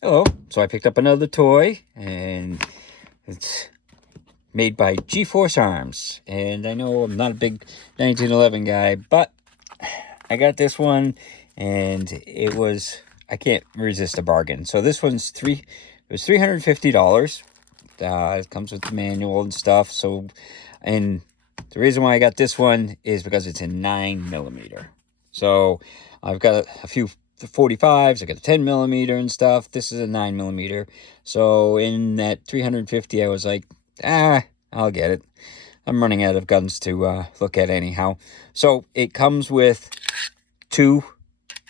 Hello. So I picked up another toy, and it's made by G-Force Arms. And I know I'm not a big 1911 guy, but I got this one, and I can't resist a bargain. So this it was $350. It comes with the manual and stuff. And the reason why I got this one is because it's a 9mm. So I've got a few 45s. I got a 10mm and stuff. This is a 9mm. So in that 350, I was like, I'll get it. I'm running out of guns to look at anyhow. So it comes with two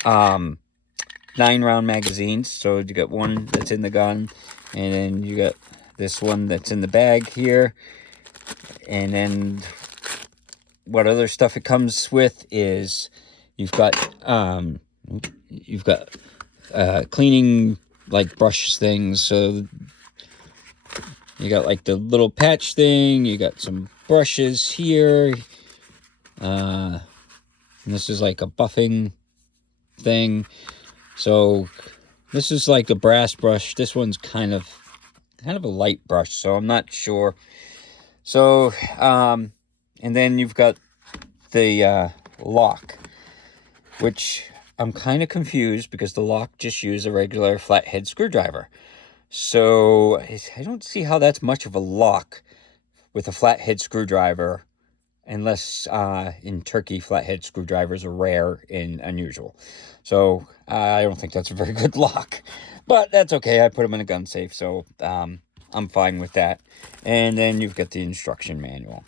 9-round magazines. So you got one that's in the gun, and then you got this one that's in the bag here. And then what other stuff it comes with is you've got cleaning like brush things. So you got like the little patch thing, you got some brushes here, and this is like a buffing thing. So this is like a brass brush. This one's kind of a light brush, so I'm not sure. So and then you've got the lock, which I'm kind of confused because the lock just used a regular flathead screwdriver. So I don't see how that's much of a lock with a flathead screwdriver, unless in Turkey flathead screwdrivers are rare and unusual. So I don't think that's a very good lock, but that's okay. I put them in a gun safe, so I'm fine with that. And then you've got the instruction manual.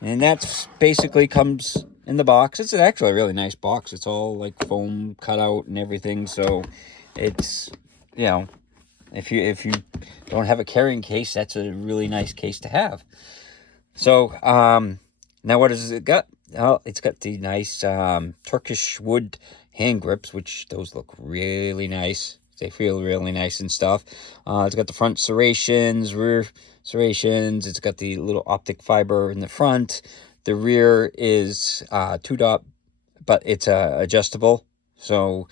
And that's basically comes in the box. It's actually a really nice box. It's all like foam cut out and everything. So it's, if you don't have a carrying case, that's a really nice case to have. So now what does it got? Oh, it's got the nice Turkish wood hand grips, which those look really nice. They feel really nice and stuff. It's got the front serrations, rear serrations. It's got the little optic fiber in the front. The rear is 2-dot, but it's adjustable. So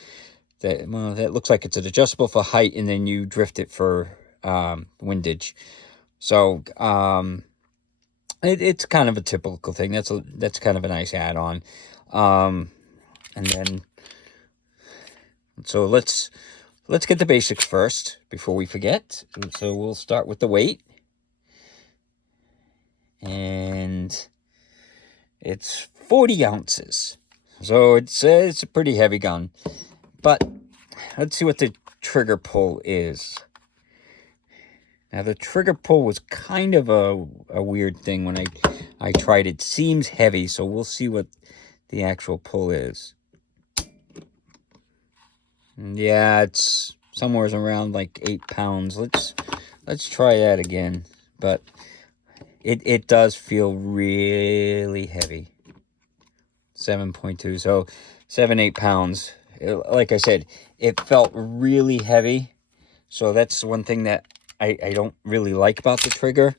that looks like it's an adjustable for height, and then you drift it for windage. So it's kind of a typical thing. That's kind of a nice add-on. And then so let's get the basics first before we forget. So we'll start with the weight. And it's 40 ounces. So it's a pretty heavy gun. But let's see what the trigger pull is. Now, the trigger pull was kind of a weird thing when I tried it. It seems heavy, so we'll see what the actual pull is. Yeah, it's somewhere around like 8 pounds. Let's try that again. But it does feel really heavy. 7.2, so 7-8 pounds. Like I said, it felt really heavy. So that's one thing that I don't really like about the trigger.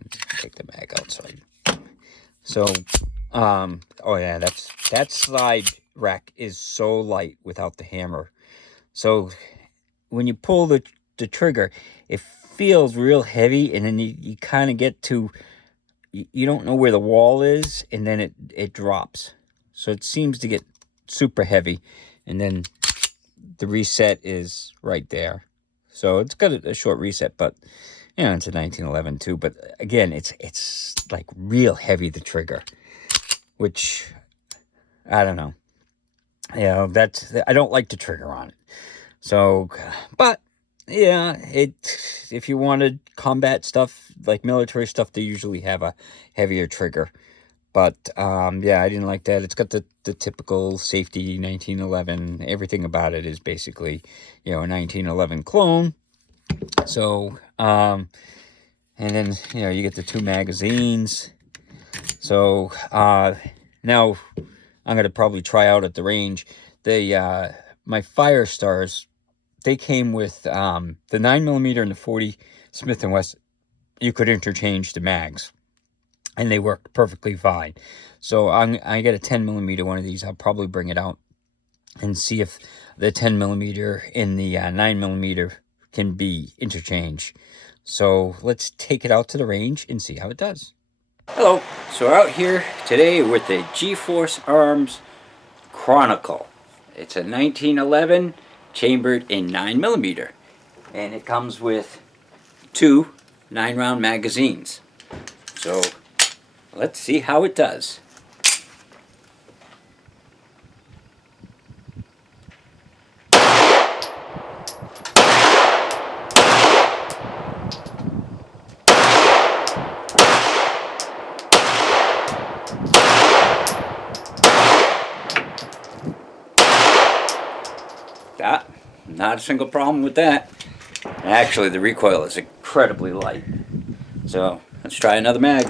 Let's take the mag outside. So, oh yeah, that slide rack is so light without the hammer. So when you pull the trigger, it feels real heavy, and then you kind of get to, you don't know where the wall is, and then it drops. So it seems to get super heavy, and then the reset is right there. So it's got a short reset, but it's a 1911 too. But again, it's like real heavy, the trigger, which I don't know. I don't like the trigger on it. So, but yeah, if you wanted combat stuff, like military stuff, they usually have a heavier trigger. But yeah, I didn't like that. It's got the typical safety 1911. Everything about it is basically, a 1911 clone. So, and then, you get the 2 magazines. So, now I'm going to probably try out at the range. My Fire Stars, they came with the 9mm and the 40 Smith & Wesson. You could interchange the mags, and they work perfectly fine. So I get a 10mm one of these. I'll probably bring it out and see if the 10mm and the 9mm can be interchanged. So let's take it out to the range and see how it does. Hello, so we're out here today with the G-Force Arms Chronicle. It's a 1911 chambered in 9mm, and it comes with two 9-round magazines. So let's see how it does. Not a single problem with that. Actually, the recoil is incredibly light. So let's try another mag.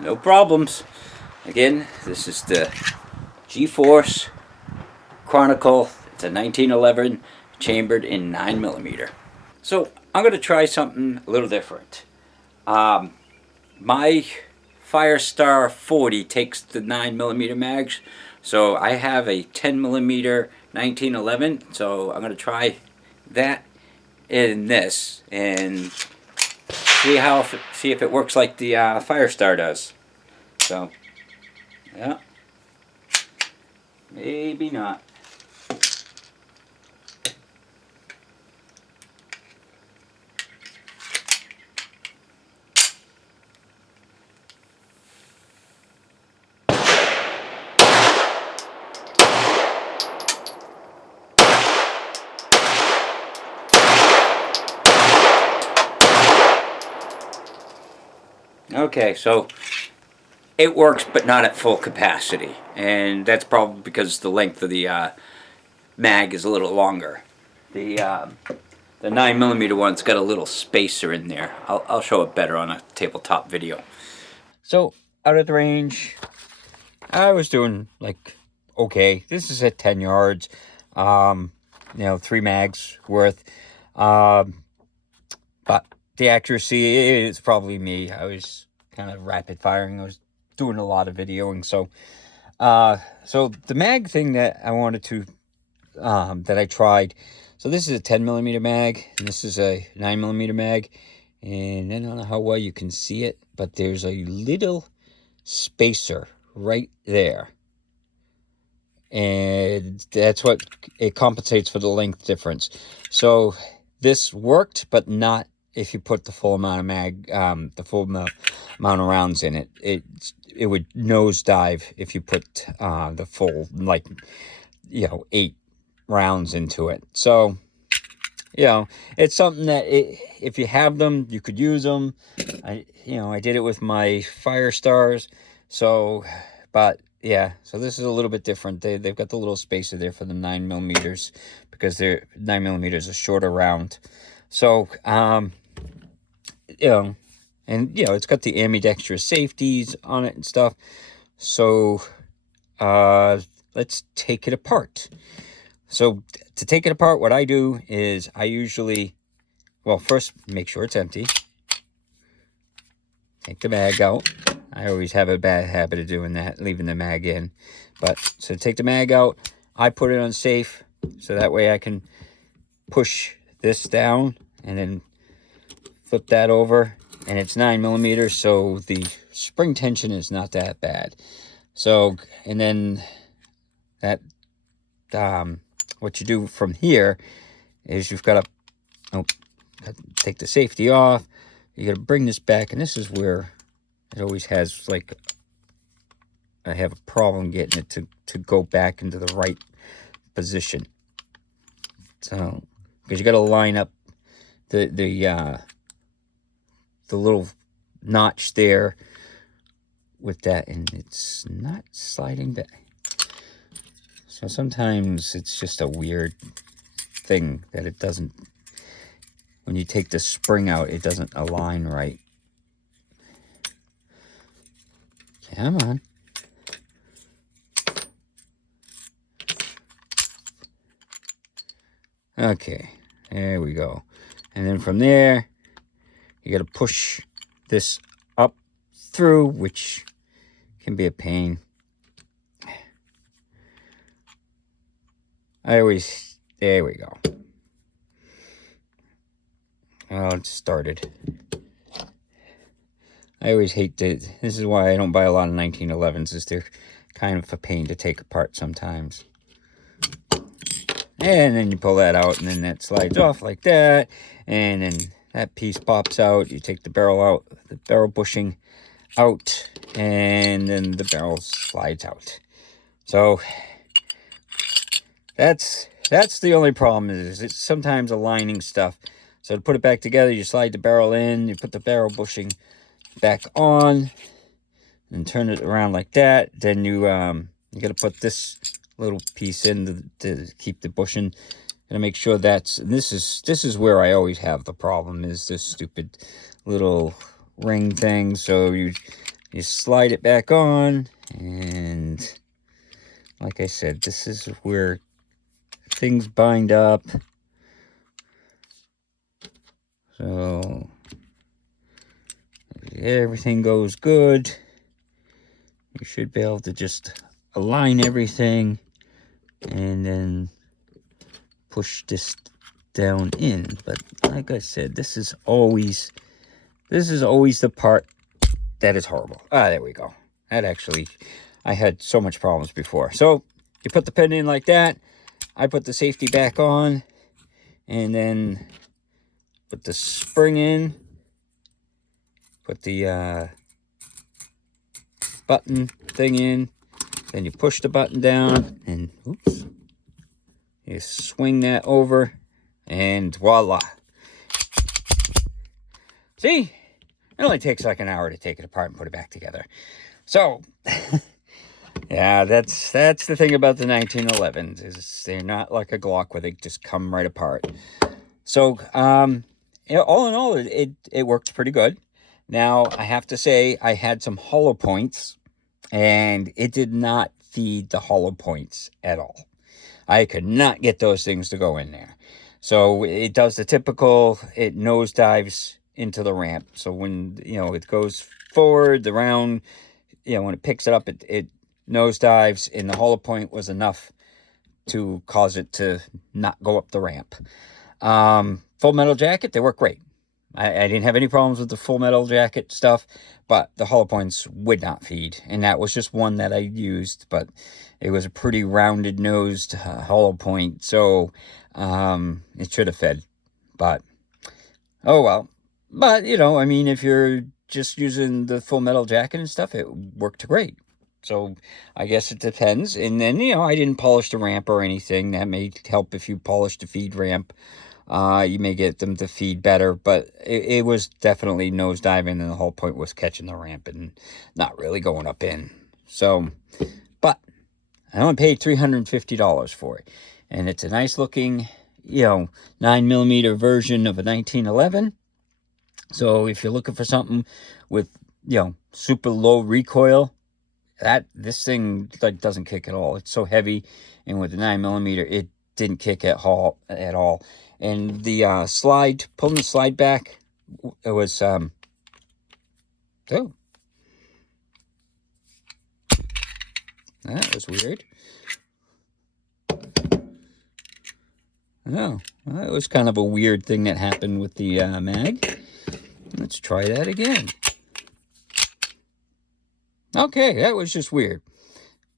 No problems. Again, this is the G-Force Chronicle. It's a 1911 chambered in 9mm. So I'm going to try something a little different. My Firestar 40 takes the 9mm mags, so I have a 10mm 1911. So I'm going to try that in this and see if it works like the Firestar does. So yeah, maybe not. Okay, so it works, but not at full capacity, and that's probably because the length of the mag is a little longer. The 9mm one's got a little spacer in there. I'll show it better on a tabletop video. So out at the range, I was doing like okay. This is at 10 yards, you know, 3 mags worth. But the accuracy is probably me. I was kind of rapid firing. I was doing a lot of videoing. So the mag thing that I wanted to, that I tried. So this is a 10mm mag, and this is a 9mm mag. And I don't know how well you can see it, but there's a little spacer right there. And that's what it compensates for the length difference. So this worked, but not if you put the full amount of the full amount of rounds in it. It would nosedive if you put the full, like, you know, 8 rounds into it. So, you know, it's something that if you have them, you could use them. I did it with my Firestars. So, but yeah, so this is a little bit different. They've got the little spacer there for the 9mm because their 9mm is a shorter round. So, you know, and you know, it's got the ambidextrous safeties on it and stuff. So, let's take it apart. So to take it apart, what I do is I usually, well, first make sure it's empty. Take the mag out. I always have a bad habit of doing that, leaving the mag in. But so take the mag out. I put it on safe, so that way I can push this down and then flip that over. And it's 9mm, so the spring tension is not that bad. So, and then that, what you do from here is you've got to take the safety off. You got to bring this back, and this is where it always has, like, I have a problem getting it to go back into the right position. So, because you got to line up the little notch there with that, and it's not sliding back. So sometimes it's just a weird thing that it doesn't, when you take the spring out, it doesn't align right. Come on. Okay, there we go. And then from there, you got to push this up through, which can be a pain. There we go. Oh, it started. I always hate this is why I don't buy a lot of 1911s, is they're kind of a pain to take apart sometimes. And then you pull that out, and then that slides off like that, and then that piece pops out. You take the barrel out, the barrel bushing out, and then the barrel slides out. So that's the only problem, is it's sometimes aligning stuff. So to put it back together, you slide the barrel in, you put the barrel bushing back on, and turn it around like that. Then you got to put this little piece in to keep the bushing. Gotta make sure this is where I always have the problem, is this stupid little ring thing. So you slide it back on, and like I said, this is where things bind up. So everything goes good. You should be able to just align everything and then push this down in. But like I said, this is always the part that is horrible. There we go. I had so much problems before. So you put the pin in like that. I put the safety back on, and then put the spring in, put the button thing in, then you push the button down, and oops, you swing that over, and voila. See, it only takes like an hour to take it apart and put it back together. So yeah, that's the thing about the 1911s, is they're not like a Glock where they just come right apart. So all in all, it worked pretty good. Now I have to say, I had some hollow points, and it did not feed the hollow points at all. I could not get those things to go in there. So it does the typical, it nosedives into the ramp. So when, it goes forward, the round, when it picks it up, it nosedives, and the hollow point was enough to cause it to not go up the ramp. Full metal jacket, they work great. I didn't have any problems with the full metal jacket stuff, but the hollow points would not feed. And that was just one that I used, but it was a pretty rounded nosed hollow point. So it should have fed, but oh well. But, if you're just using the full metal jacket and stuff, it worked great. So I guess it depends. And then, I didn't polish the ramp or anything. That may help if you polish the feed ramp. You may get them to feed better, but it was definitely nosediving, and the whole point was catching the ramp and not really going up in. So, but I only paid $350 for it, and it's a nice looking, 9mm version of a 1911. So if you're looking for something with, super low recoil, this thing doesn't kick at all. It's so heavy, and with the 9mm, it didn't kick at all. And the pulling the slide back, it was that was weird. Oh, that was kind of a weird thing that happened with the mag. Let's try that again. Okay, that was just weird.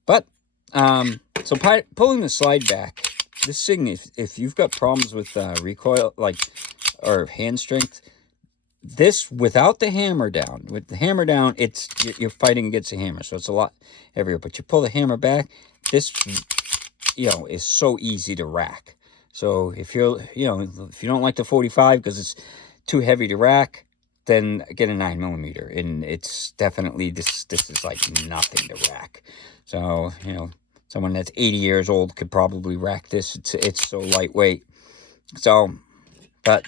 But so pulling the slide back, this thing, if you've got problems with recoil, or hand strength, this without the hammer down, with the hammer down, you're fighting against the hammer, so it's a lot heavier. But you pull the hammer back, this is so easy to rack. So if if you don't like the 45 because it's too heavy to rack, then get a 9mm, and it's definitely this is like nothing to rack. So someone that's 80 years old could probably rack this. It's so lightweight. So, but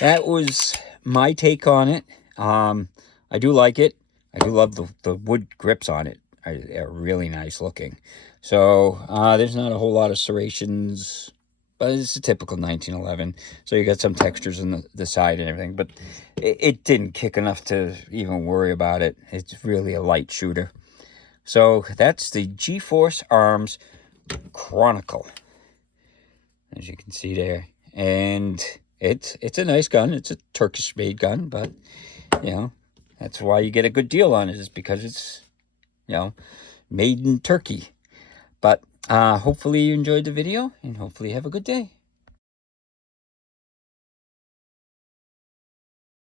that was my take on it. I do like it. I do love the wood grips on it. Are really nice looking. So there's not a whole lot of serrations, but it's a typical 1911. So you got some textures on the side and everything, but it didn't kick enough to even worry about it. It's really a light shooter. So that's the G-Force Arms Chronicle, as you can see there. And it's a nice gun. It's a Turkish-made gun, but, you know, that's why you get a good deal on it, is because it's, you know, made in Turkey. But hopefully you enjoyed the video, and hopefully you have a good day.